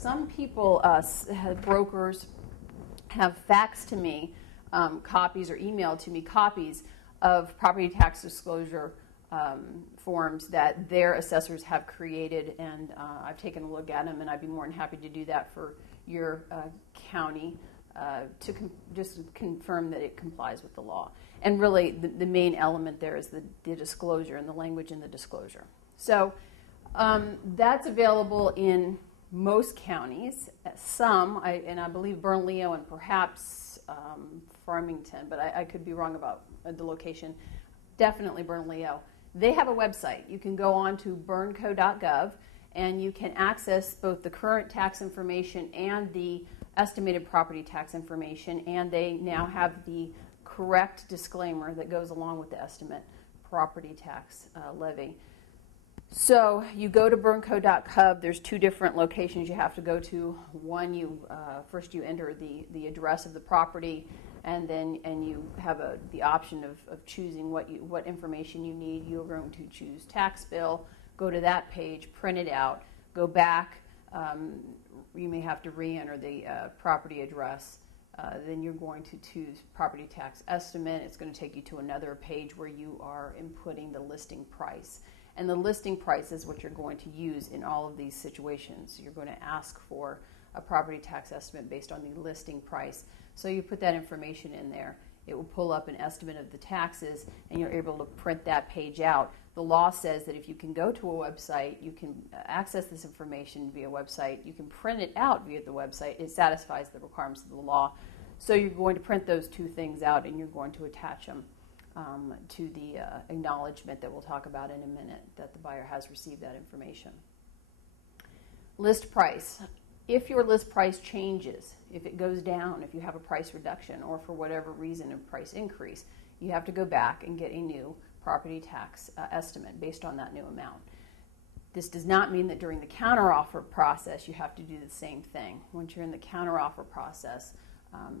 some people, brokers, have faxed to me copies or emailed to me copies of property tax disclosure forms that their assessors have created, and I've taken a look at them, and I'd be more than happy to do that for your county to just confirm that it complies with the law. And really, the main element there is the disclosure and the language in the disclosure. So that's available in most counties. Some, and I believe Bernalillo and perhaps Farmington, but I could be wrong about the location. Definitely Bernalillo. They have a website. You can go on to bernco.gov, and you can access both the current tax information and the estimated property tax information, and they now have the correct disclaimer that goes along with the estimate property tax levy. So you go to bernco.gov. There's two different locations you have to go to. One, first you enter the address of the property, and then you have the option of choosing what information you need. You're going to choose tax bill. Go to that page, print it out, go back. You may have to re-enter the property address. Then you're going to choose property tax estimate. It's going to take you to another page where you are inputting the listing price. And the listing price is what you're going to use in all of these situations. You're going to ask for a property tax estimate based on the listing price. So you put that information in there. It will pull up an estimate of the taxes, and you're able to print that page out. The law says that if you can go to a website, you can access this information via website. You can print it out via the website. It satisfies the requirements of the law. So you're going to print those two things out, and you're going to attach them to the acknowledgement that we'll talk about in a minute, that the buyer has received that information. List price. If your list price changes, if it goes down, if you have a price reduction, or for whatever reason a price increase, you have to go back and get a new property tax estimate based on that new amount. This does not mean that during the counteroffer process you have to do the same thing. Once you're in the counteroffer process,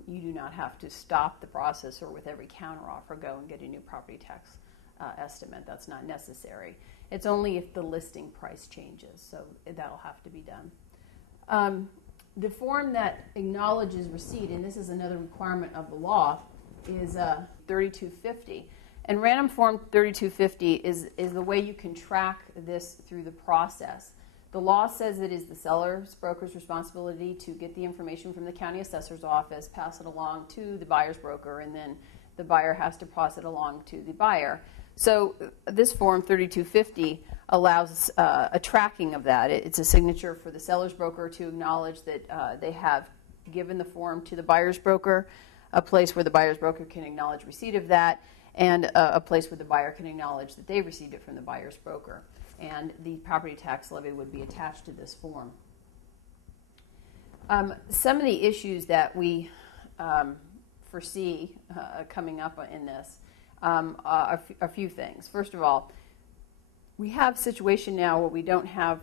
you do not have to stop the process, or with every counteroffer go and get a new property tax estimate. That's not necessary. It's only if the listing price changes, so that'll have to be done. The form that acknowledges receipt, and this is another requirement of the law, is 3250. And RANM Form 3250 is the way you can track this through the process. The law says it is the seller's broker's responsibility to get the information from the county assessor's office, pass it along to the buyer's broker, and then the buyer has to pass it along to the buyer. So this Form 3250 allows a tracking of that. It's a signature for the seller's broker to acknowledge that they have given the form to the buyer's broker, a place where the buyer's broker can acknowledge receipt of that, and a place where the buyer can acknowledge that they received it from the buyer's broker. And the property tax levy would be attached to this form. Some of the issues that we foresee coming up in this are a few things. First of all, we have a situation now where we don't have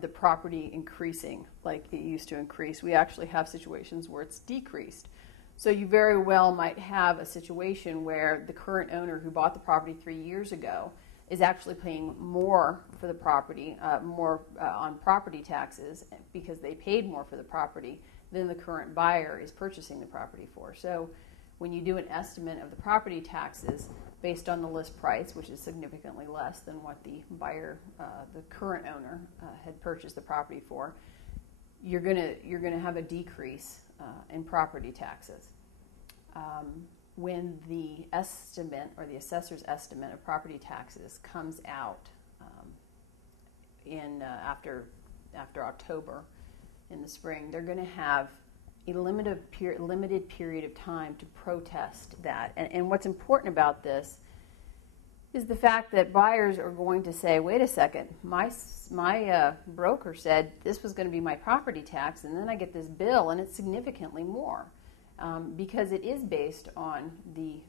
the property increasing like it used to increase. We actually have situations where it's decreased. So you very well might have a situation where the current owner who bought the property 3 years ago is actually paying more for the property, more on property taxes, because they paid more for the property than the current buyer is purchasing the property for. So when you do an estimate of the property taxes based on the list price, which is significantly less than what the buyer, the current owner, had purchased the property for, you're gonna have a decrease in property taxes. When the estimate or the assessor's estimate of property taxes comes out after October in the spring, they're going to have a limited period of time to protest that. And what's important about this is the fact that buyers are going to say, wait a second, my broker said this was going to be my property tax, and then I get this bill and it's significantly more. Because it is based on the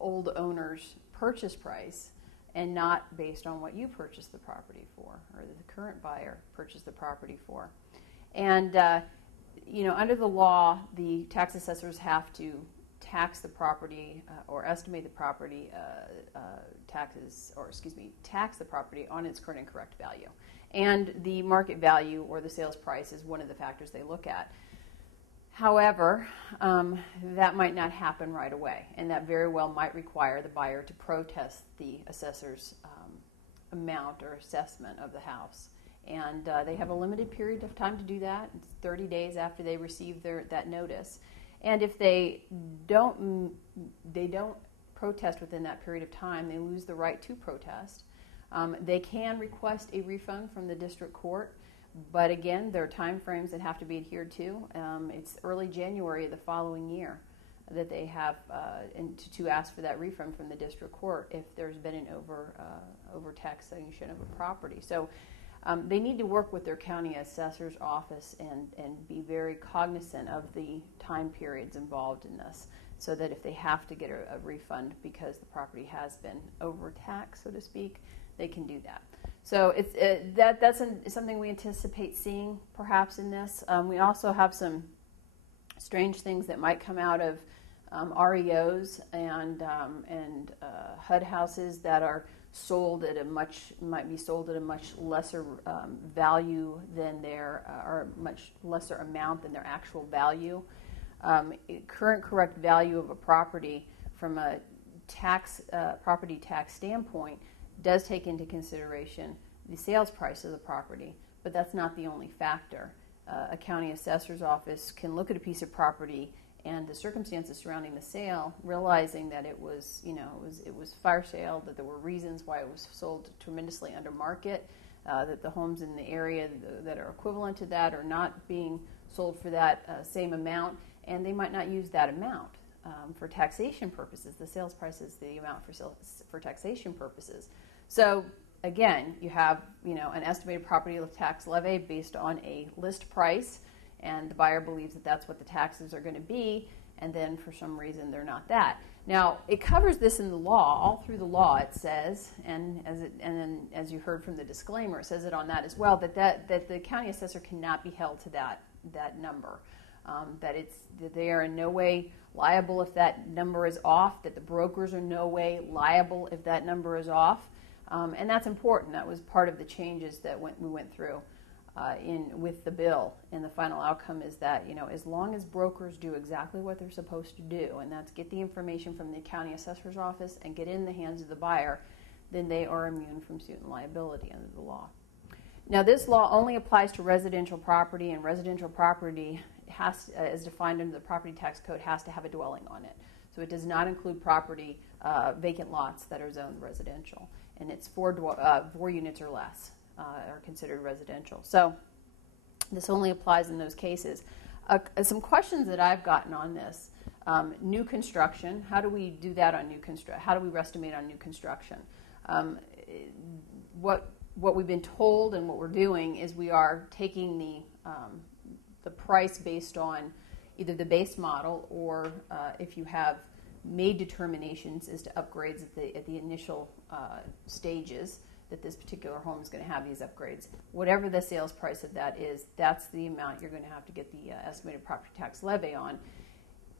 old owner's purchase price and not based on what you purchased the property for, or the current buyer purchased the property for. And under the law, the tax assessors have to tax the property or estimate the property taxes, or excuse me, tax the property on its current and correct value. And the market value or the sales price is one of the factors they look at. However, that might not happen right away, and that very well might require the buyer to protest the assessor's amount or assessment of the house. And they have a limited period of time to do that. It's 30 days after they receive that notice. And if they don't protest within that period of time, they lose the right to protest. They can request a refund from the district court, but again, there are time frames that have to be adhered to. It's early January of the following year that they have to ask for that refund from the district court if there's been an overtaxation of a property. So they need to work with their county assessor's office and be very cognizant of the time periods involved in this, so that if they have to get a refund because the property has been overtaxed, so to speak, they can do that. So that's something we anticipate seeing perhaps in this. We also have some strange things that might come out of REOs and HUD houses that are sold at might be sold at a much lesser value than or much lesser amount than their actual value. Current correct value of a property from a property tax standpoint does take into consideration the sales price of the property, but that's not the only factor. A county assessor's office can look at a piece of property and the circumstances surrounding the sale, realizing that it was fire sale, that there were reasons why it was sold tremendously under market, that the homes in the area that are equivalent to that are not being sold for that same amount, and they might not use that amount for taxation purposes. The sales price is the amount for taxation purposes. So again, you have an estimated property tax levy based on a list price, and the buyer believes that that's what the taxes are going to be, and then for some reason they're not that. Now, it covers this in the law. All through the law it says, and then as you heard from the disclaimer, it says it on that as well, that the county assessor cannot be held to that number. That they are in no way liable if that number is off, that the brokers are in no way liable if that number is off. And that's important. That was part of the changes that we went through with the bill. And the final outcome is that, as long as brokers do exactly what they're supposed to do, and that's get the information from the county assessor's office and get it in the hands of the buyer, then they are immune from suit and liability under the law. Now, this law only applies to residential property, and residential property as defined under the property tax code, has to have a dwelling on it. So it does not include property, vacant lots that are zoned residential. And it's 4 units or less are considered residential. So this only applies in those cases. Some questions that I've gotten on this. New construction, how do we do that on new construction? How do we estimate on new construction? What we've been told and what we're doing is we are taking the price based on either the base model or if you have made determinations as to upgrades at the initial stages that this particular home is going to have these upgrades. Whatever the sales price of that is, that's the amount you're going to have to get the estimated property tax levy on.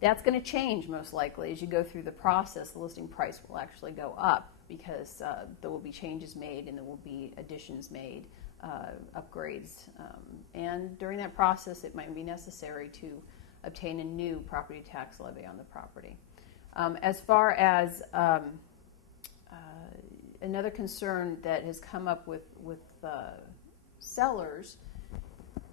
That's going to change most likely as you go through the process. The listing price will actually go up because there will be changes made and there will be additions made, upgrades. And during that process, it might be necessary to obtain a new property tax levy on the property. As far as another concern that has come up with sellers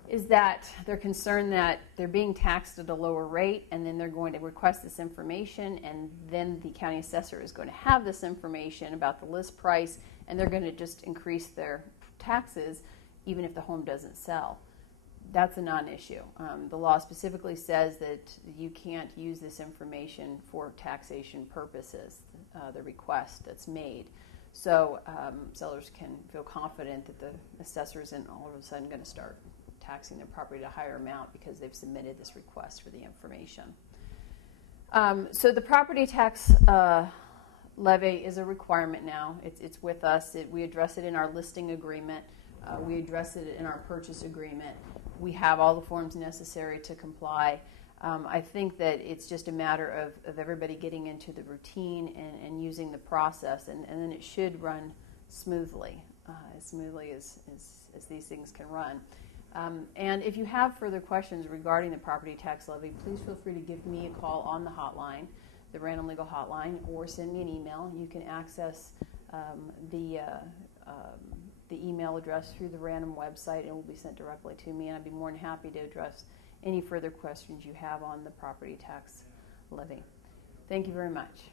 is that they're concerned that they're being taxed at a lower rate, and then they're going to request this information, and then the county assessor is going to have this information about the list price, and they're going to just increase their taxes even if the home doesn't sell. That's a non-issue. The law specifically says that you can't use this information for taxation purposes, the request that's made. So sellers can feel confident that the assessor isn't all of a sudden going to start taxing their property at a higher amount because they've submitted this request for the information. So the property tax levy is a requirement now. It's with us. We address it in our listing agreement. We address it in our purchase agreement. We have all the forms necessary to comply. I think that it's just a matter of everybody getting into the routine and using the process, and then it should run smoothly as these things can run. And if you have further questions regarding the property tax levy, please feel free to give me a call on the hotline, the RANM Legal Hotline, or send me an email. You can access the email address through the RANM website, and it will be sent directly to me, and I'd be more than happy to address any further questions you have on the property tax levy. Thank you very much.